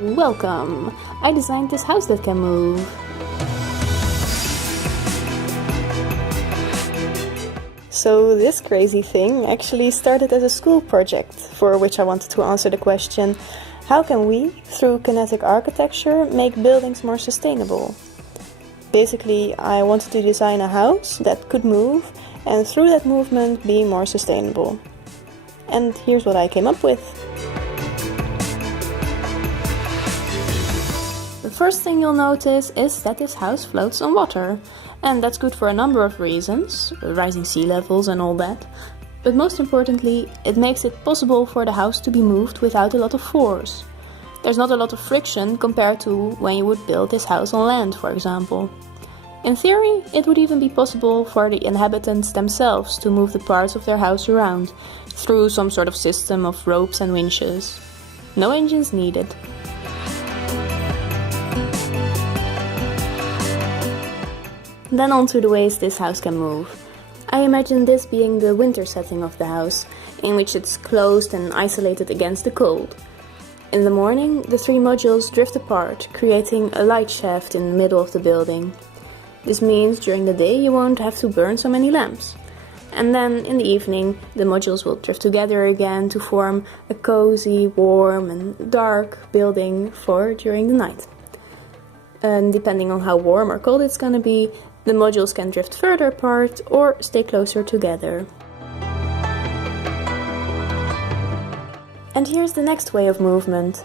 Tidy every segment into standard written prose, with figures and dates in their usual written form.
Welcome! I designed this house that can move. So this crazy thing actually started as a school project, for which I wanted to answer the question: how can we, through kinetic architecture, make buildings more sustainable? Basically, I wanted to design a house that could move, and through that movement be more sustainable. And here's what I came up with. The first thing you'll notice is that this house floats on water. And that's good for a number of reasons, rising sea levels and all that. But most importantly, it makes it possible for the house to be moved without a lot of force. There's not a lot of friction compared to when you would build this house on land, for example. In theory, it would even be possible for the inhabitants themselves to move the parts of their house around, through some sort of system of ropes and winches. No engines needed. Then on to the ways this house can move. I imagine this being the winter setting of the house, in which it's closed and isolated against the cold. In the morning, the three modules drift apart, creating a light shaft in the middle of the building. This means during the day you won't have to burn so many lamps. And then in the evening, the modules will drift together again to form a cozy, warm and dark building for during the night. And depending on how warm or cold it's gonna be, the modules can drift further apart or stay closer together. And here's the next way of movement.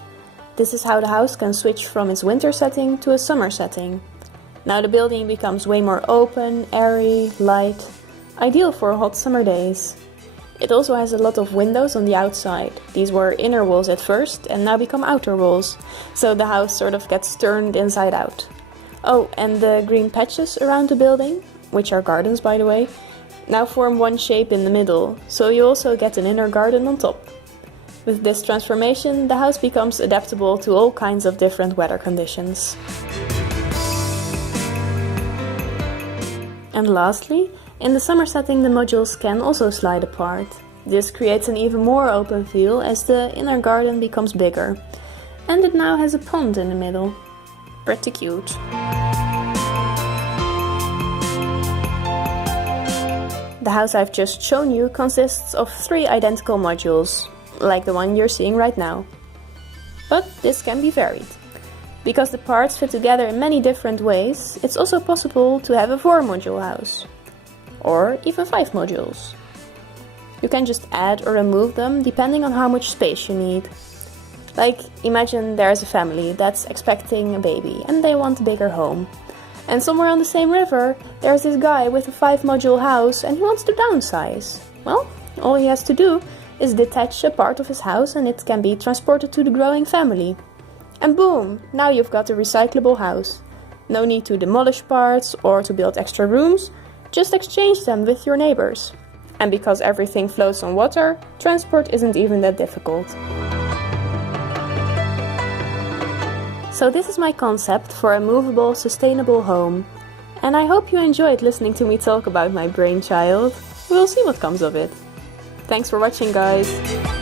This is how the house can switch from its winter setting to a summer setting. Now the building becomes way more open, airy, light, ideal for hot summer days. It also has a lot of windows on the outside. These were inner walls at first and now become outer walls, so the house sort of gets turned inside out. Oh, and the green patches around the building, which are gardens by the way, now form one shape in the middle, so you also get an inner garden on top. With this transformation, the house becomes adaptable to all kinds of different weather conditions. And lastly, in the summer setting the modules can also slide apart. This creates an even more open feel as the inner garden becomes bigger. And it now has a pond in the middle. Pretty cute. The house I've just shown you consists of 3 identical modules, like the one you're seeing right now. But this can be varied. Because the parts fit together in many different ways, it's also possible to have a 4-module house. Or even 5 modules. You can just add or remove them depending on how much space you need. Like, imagine there's a family that's expecting a baby and they want a bigger home. And somewhere on the same river, there's this guy with a 5-module house and he wants to downsize. Well, all he has to do is detach a part of his house and it can be transported to the growing family. And boom, now you've got a recyclable house. No need to demolish parts or to build extra rooms, just exchange them with your neighbors. And because everything floats on water, transport isn't even that difficult. So this is my concept for a movable, sustainable home. And I hope you enjoyed listening to me talk about my brainchild. We'll see what comes of it. Thanks for watching, guys!